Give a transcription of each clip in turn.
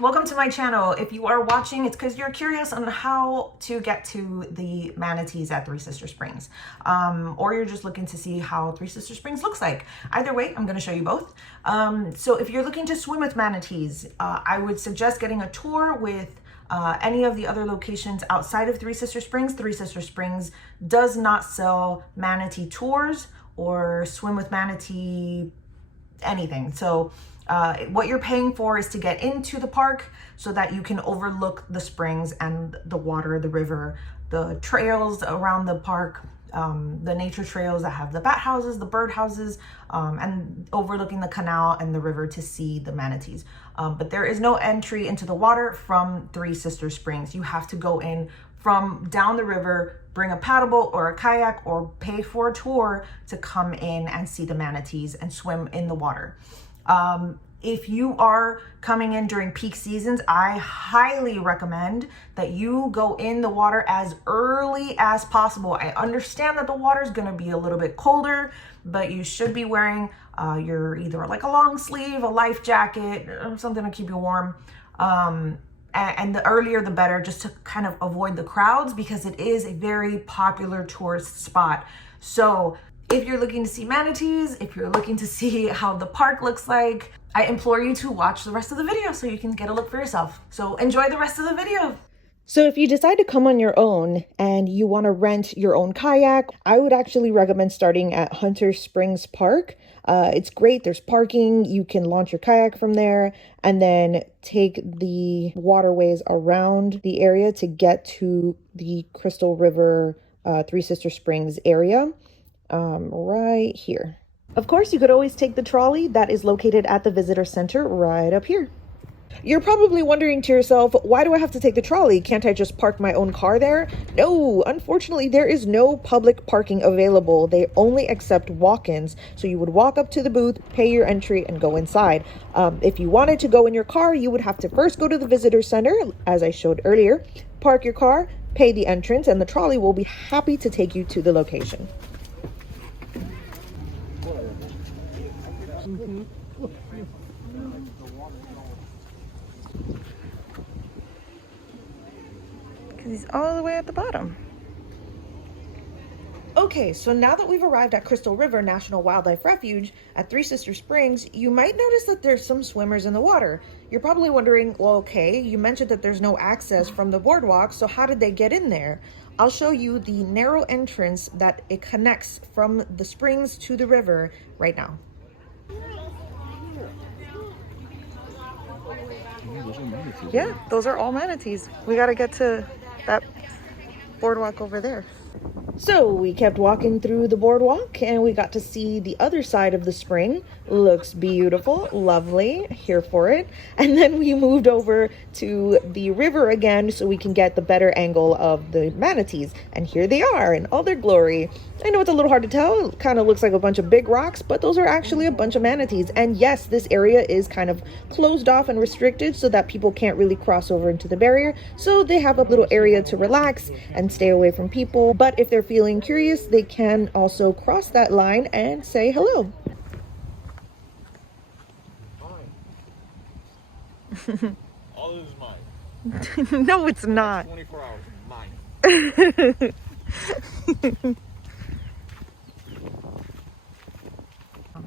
welcome to my channel. If you are watching, it's because you're curious on how to get to the manatees at Three Sister Springs, or you're just looking to see how Three Sister Springs looks like. Either way, I'm going to show you both. So if you're looking to swim with manatees, I would suggest getting a tour with any of the other locations outside of Three Sister Springs. Three Sister Springs does not sell manatee tours or swim with manatee anything. So what you're paying for is to get into the park so that you can overlook the springs and the water, the river, the trails around the park, the nature trails that have the bat houses, the bird houses, and overlooking the canal and the river to see the manatees. But there is no entry into the water from Three Sister Springs. You have to go in from down the river, bring a paddleboat or a kayak, or pay for a tour to come in and see the manatees and swim in the water. If you are coming in during peak seasons, I highly recommend that you go in the water as early as possible. I understand that the water is going to be a little bit colder, but you should be wearing your either like a long sleeve, a life jacket, something to keep you warm. And the earlier the better, just to kind of avoid the crowds, because it is a very popular tourist spot. So if you're looking to see manatees, if you're looking to see how the park looks like, I implore you to watch the rest of the video so you can get a look for yourself. So enjoy the rest of the video. So if you decide to come on your own and you want to rent your own kayak, I would actually recommend starting at Hunter Springs Park. It's great. There's parking. You can launch your kayak from there and then take the waterways around the area to get to the Crystal River, Three Sister Springs area, right here. Of course, you could always take the trolley that is located at the visitor center right up here. You're probably wondering to yourself, why do I have to take the trolley? Can't I just park my own car there? No, unfortunately, there is no public parking available. They only accept walk-ins. So you would walk up to the booth, pay your entry, and go inside. If you wanted to go in your car, you would have to first go to the visitor center, as I showed earlier, park your car, pay the entrance, and the trolley will be happy to take you to the location. Because he's all the way at the bottom. Okay, so now that we've arrived at Crystal River National Wildlife Refuge at Three Sister Springs, you might notice that there's some swimmers in the water. You're probably wondering, well, okay, you mentioned that there's no access from the boardwalk, so how did they get in there? I'll show you the narrow entrance that it connects from the springs to the river right now. Yeah, those are all manatees. We gotta get to that boardwalk over there. So we kept walking through the boardwalk and we got to see the other side of the spring. Looks beautiful, lovely, here for it. And then we moved over to the river again so we can get the better angle of the manatees. And here they are in all their glory. I know it's a little hard to tell. It kind of looks like a bunch of big rocks, but those are actually a bunch of manatees. And yes, this area is kind of closed off and restricted so that people can't really cross over into the barrier. So they have a little area to relax and stay away from people. But if they're feeling curious, they can also cross that line and say hello. All of this is mine. No, it's not. 24 hours, mine.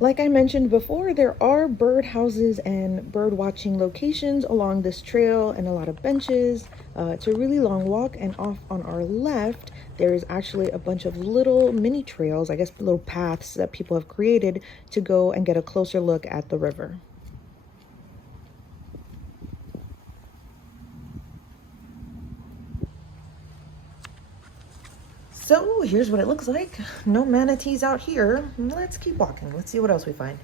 Like I mentioned before, there are bird houses and bird watching locations along this trail and a lot of benches. It's a really long walk, and off on our left, there's actually a bunch of little mini trails, I guess little paths that people have created to go and get a closer look at the river. So here's what it looks like. No manatees out here. Let's keep walking. Let's see what else we find.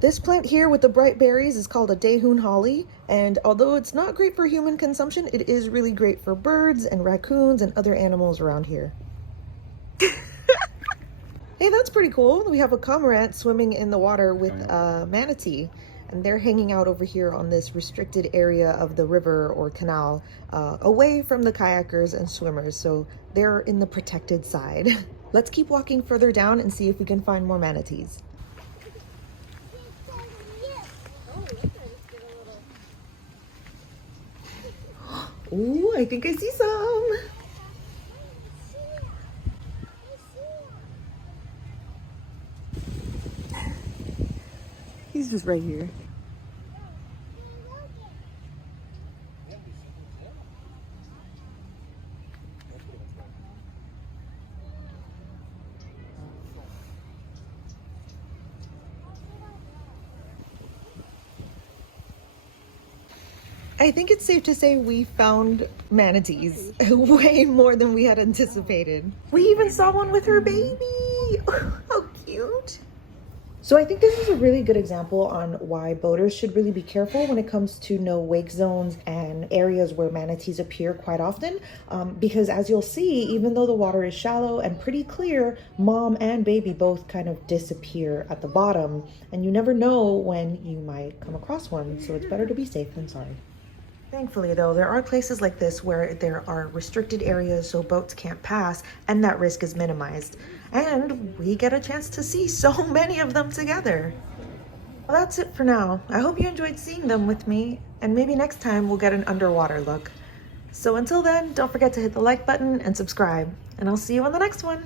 This plant here with the bright berries is called a Daehoon holly, and although it's not great for human consumption, it is really great for birds and raccoons and other animals around here. Hey, that's pretty cool. We have a cormorant swimming in the water with a manatee, and they're hanging out over here on this restricted area of the river or canal, away from the kayakers and swimmers, so they're in the protected side. Let's keep walking further down and see if we can find more manatees. Ooh, I think I see some. He's just right here. I think it's safe to say we found manatees way more than we had anticipated. We even saw one with her baby. How cute. So I think this is a really good example on why boaters should really be careful when it comes to no wake zones and areas where manatees appear quite often. Because as you'll see, even though the water is shallow and pretty clear, mom and baby both kind of disappear at the bottom, and you never know when you might come across one. So it's better to be safe than sorry. Thankfully, though, there are places like this where there are restricted areas so boats can't pass, and that risk is minimized. And we get a chance to see so many of them together. Well, that's it for now. I hope you enjoyed seeing them with me, and maybe next time we'll get an underwater look. So until then, don't forget to hit the like button and subscribe, and I'll see you on the next one.